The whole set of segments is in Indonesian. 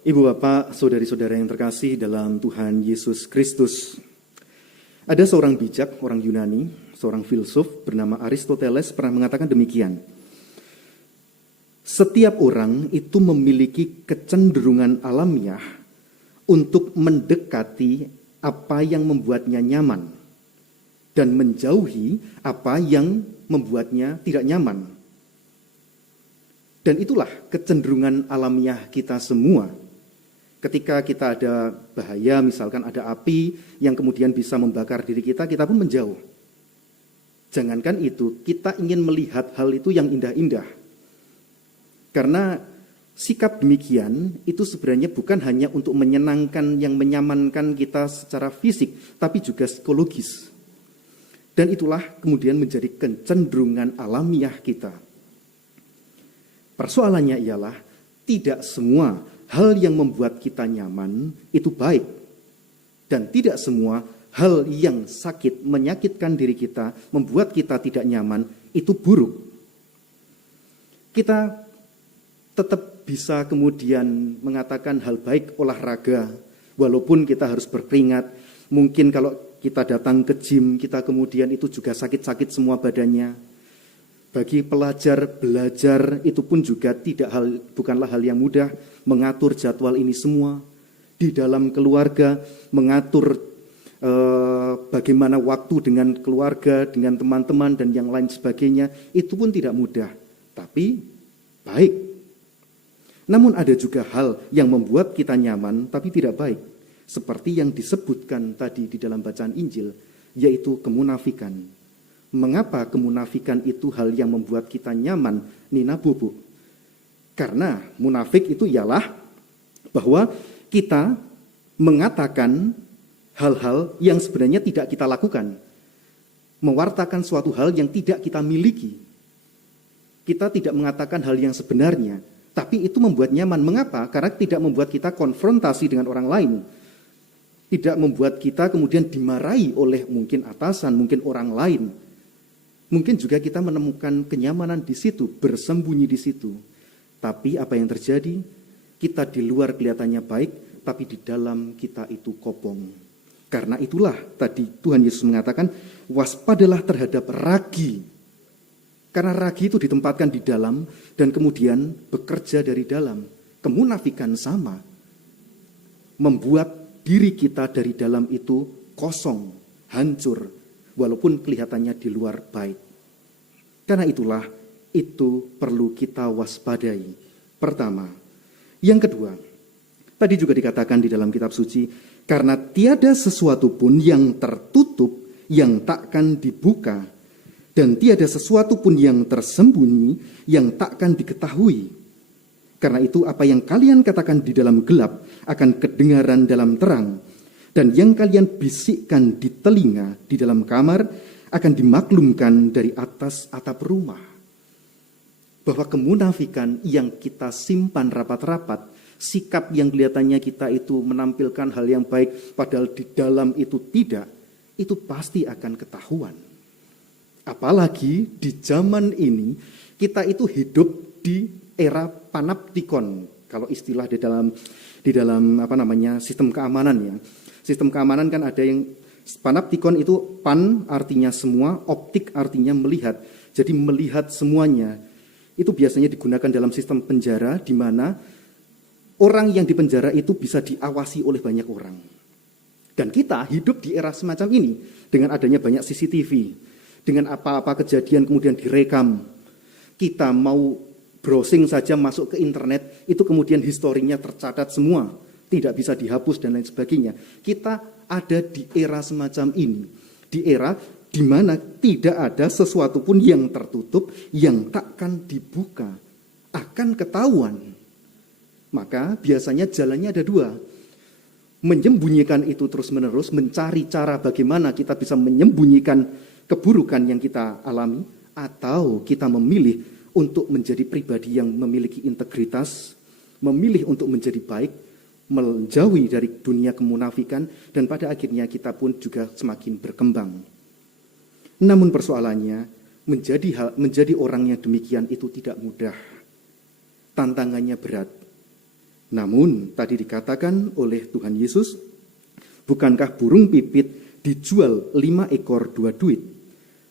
Ibu bapak, saudari-saudara yang terkasih dalam Tuhan Yesus Kristus. Ada seorang bijak, orang Yunani, seorang filsuf bernama Aristoteles pernah mengatakan demikian. Setiap orang itu memiliki kecenderungan alamiah untuk mendekati apa yang membuatnya nyaman dan menjauhi apa yang membuatnya tidak nyaman. Dan itulah kecenderungan alamiah kita semua. Ketika kita ada bahaya, misalkan ada api yang kemudian bisa membakar diri kita, kita pun menjauh. Jangankan itu, kita ingin melihat hal itu yang indah-indah. Karena sikap demikian itu sebenarnya bukan hanya untuk menyenangkan yang menyamankan kita secara fisik, tapi juga psikologis. Dan itulah kemudian menjadi kecenderungan alamiah kita. Persoalannya ialah tidak semua hal yang membuat kita nyaman itu baik. Dan tidak semua hal yang sakit, menyakitkan diri kita, membuat kita tidak nyaman, itu buruk. Kita tetap bisa kemudian mengatakan hal baik olahraga, walaupun kita harus berkeringat. Mungkin kalau kita datang ke gym, kita kemudian itu juga sakit-sakit semua badannya. Bagi pelajar, belajar itu pun juga bukanlah hal yang mudah mengatur jadwal ini semua. Di dalam keluarga, mengatur bagaimana waktu dengan keluarga, dengan teman-teman dan yang lain sebagainya, itu pun tidak mudah, tapi baik. Namun ada juga hal yang membuat kita nyaman tapi tidak baik, seperti yang disebutkan tadi di dalam bacaan Injil, yaitu kemunafikan. Mengapa kemunafikan itu hal yang membuat kita nyaman, Nina Bobo? Karena munafik itu ialah bahwa kita mengatakan hal-hal yang sebenarnya tidak kita lakukan. Mewartakan suatu hal yang tidak kita miliki. Kita tidak mengatakan hal yang sebenarnya, tapi itu membuat nyaman. Mengapa? Karena tidak membuat kita konfrontasi dengan orang lain. Tidak membuat kita kemudian dimarahi oleh mungkin atasan, mungkin orang lain. Mungkin juga kita menemukan kenyamanan di situ, bersembunyi di situ. Tapi apa yang terjadi? Kita di luar kelihatannya baik, tapi di dalam kita itu kobong. Karena itulah tadi Tuhan Yesus mengatakan, waspadalah terhadap ragi. Karena ragi itu ditempatkan di dalam dan kemudian bekerja dari dalam. Kemunafikan sama. Membuat diri kita dari dalam itu kosong, hancur. Walaupun kelihatannya di luar baik. Karena itulah itu perlu kita waspadai. Pertama. Yang kedua, tadi juga dikatakan di dalam kitab suci, karena tiada sesuatu pun yang tertutup yang takkan dibuka, dan tiada sesuatu pun yang tersembunyi yang takkan diketahui. Karena itu apa yang kalian katakan di dalam gelap akan kedengaran dalam terang. Dan yang kalian bisikkan di telinga, di dalam kamar, akan dimaklumkan dari atas atap rumah. Bahwa kemunafikan yang kita simpan rapat-rapat, sikap yang kelihatannya kita itu menampilkan hal yang baik, padahal di dalam itu tidak, itu pasti akan ketahuan. Apalagi di zaman ini, kita itu hidup di era panoptikon, kalau istilah di dalam sistem keamanan ya. Sistem keamanan kan ada yang panoptikon itu pan artinya semua, optik artinya melihat. Jadi melihat semuanya. Itu biasanya digunakan dalam sistem penjara di mana orang yang dipenjara itu bisa diawasi oleh banyak orang. Dan kita hidup di era semacam ini dengan adanya banyak CCTV, dengan apa-apa kejadian kemudian direkam. Kita mau browsing saja masuk ke internet, itu kemudian historinya tercatat semua. Tidak bisa dihapus dan lain sebagainya. Kita ada di era semacam ini. Di era di mana tidak ada sesuatu pun yang tertutup, yang takkan dibuka. Akan ketahuan. Maka biasanya jalannya ada dua. Menyembunyikan itu terus-menerus, mencari cara bagaimana kita bisa menyembunyikan keburukan yang kita alami, atau kita memilih untuk menjadi pribadi yang memiliki integritas, memilih untuk menjadi baik, menjauhi dari dunia kemunafikan, dan pada akhirnya kita pun juga semakin berkembang. Namun persoalannya, menjadi orang yang demikian itu tidak mudah. Tantangannya berat. Namun tadi dikatakan oleh Tuhan Yesus, bukankah burung pipit dijual 5 ekor 2 duit?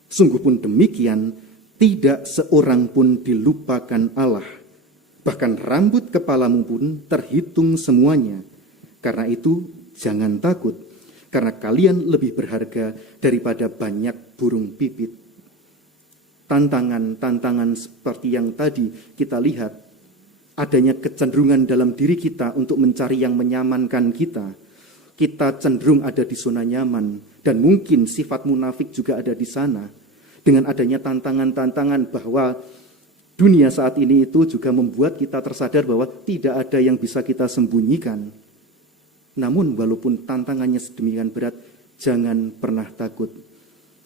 Sungguh pun demikian, tidak seorang pun dilupakan Allah. Bahkan rambut kepalamu pun terhitung semuanya. Karena itu jangan takut, karena kalian lebih berharga daripada banyak burung pipit. Tantangan-tantangan seperti yang tadi kita lihat, adanya kecenderungan dalam diri kita untuk mencari yang menyamankan kita. Kita cenderung ada di zona nyaman, dan mungkin sifat munafik juga ada di sana. Dengan adanya tantangan-tantangan bahwa dunia saat ini itu juga membuat kita tersadar bahwa tidak ada yang bisa kita sembunyikan. Namun walaupun tantangannya sedemikian berat, jangan pernah takut.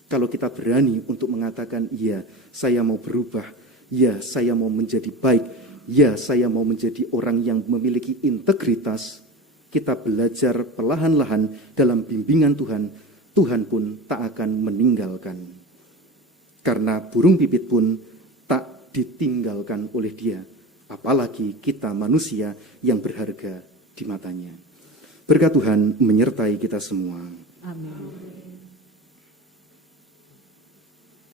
Kalau kita berani untuk mengatakan, iya, saya mau berubah, ya, saya mau menjadi baik, ya, saya mau menjadi orang yang memiliki integritas, kita belajar perlahan-lahan dalam bimbingan Tuhan, Tuhan pun tak akan meninggalkan. Karena burung pipit pun tak ditinggalkan oleh Dia, apalagi kita manusia yang berharga di matanya. Berkat Tuhan menyertai kita semua. Amin.